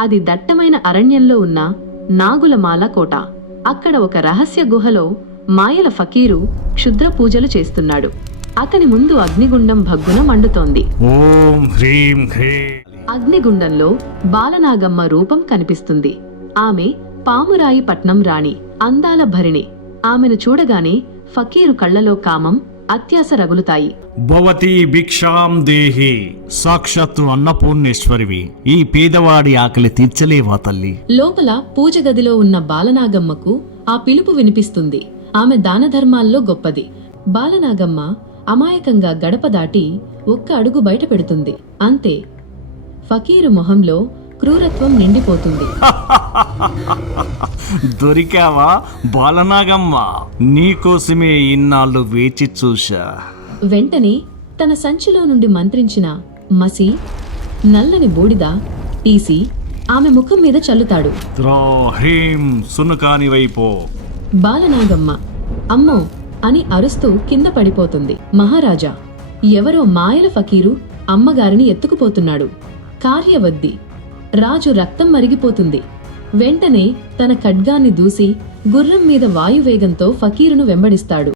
అది దట్టమైన అరణ్యంలో ఉన్న నాగులమాల కోట. అక్కడ ఒక రహస్య గుహలో మాయల ఫకీరు క్షుద్ర పూజలు చేస్తున్నాడు. అతని ముందు అగ్నిగుండం భగ్గున మండుతోంది. ఓం హ్రీం హ్రీం. అగ్నిగుండంలో బాలనాగమ్మ రూపం కనిపిస్తుంది. ఆమె పామురాయి పట్నం రాణి, అందాల భరిణి. ఆమెను చూడగానే ఫకీరు కళ్లలో కామం, అత్యాస రగులుతాయి. భవతి భిక్షాం దేహి. సాక్షాత్తు అన్నపూర్ణేశ్వరివి. ఈ పేదవాడి ఆకలి తీర్చలేవా తల్లి? లోపల పూజ గదిలో ఉన్న బాలనాగమ్మకు ఆ పిలుపు వినిపిస్తుంది. ఆమె దానధర్మాల్లో గొప్పది. బాలనాగమ్మ అమాయకంగా గడప దాటి ఒక్క అడుగు బయట పెడుతుంది. అంతే, ఫకీరు మొహంలో క్రూరత్వం నిండిపోతుంది. దొరికావా బాలనాగమ్మ? నీకోసమే ఇన్నాళ్ళు వేచి చూశా. వెంటనే తన సంచిలో నుండి మంత్రించిన మసి, నల్లని బూడిద తీసి ఆమె ముఖం మీద చల్లుతాడు. హ్రీం సునుకాని వైపో. బాలనాగమ్మ అమ్మో అని అరుస్తూ కింద పడిపోతుంది. మహారాజా, ఎవరో మాయల ఫకీరు అమ్మగారిని ఎత్తుకుపోతున్నాడు. కార్యవద్ది. రాజు రక్తం మరిగిపోతుంది. వెంటనే తన ఖడ్గాన్ని దూసి గుర్రం మీద వాయువేగంతో ఫకీరును వెంబడిస్తాడు.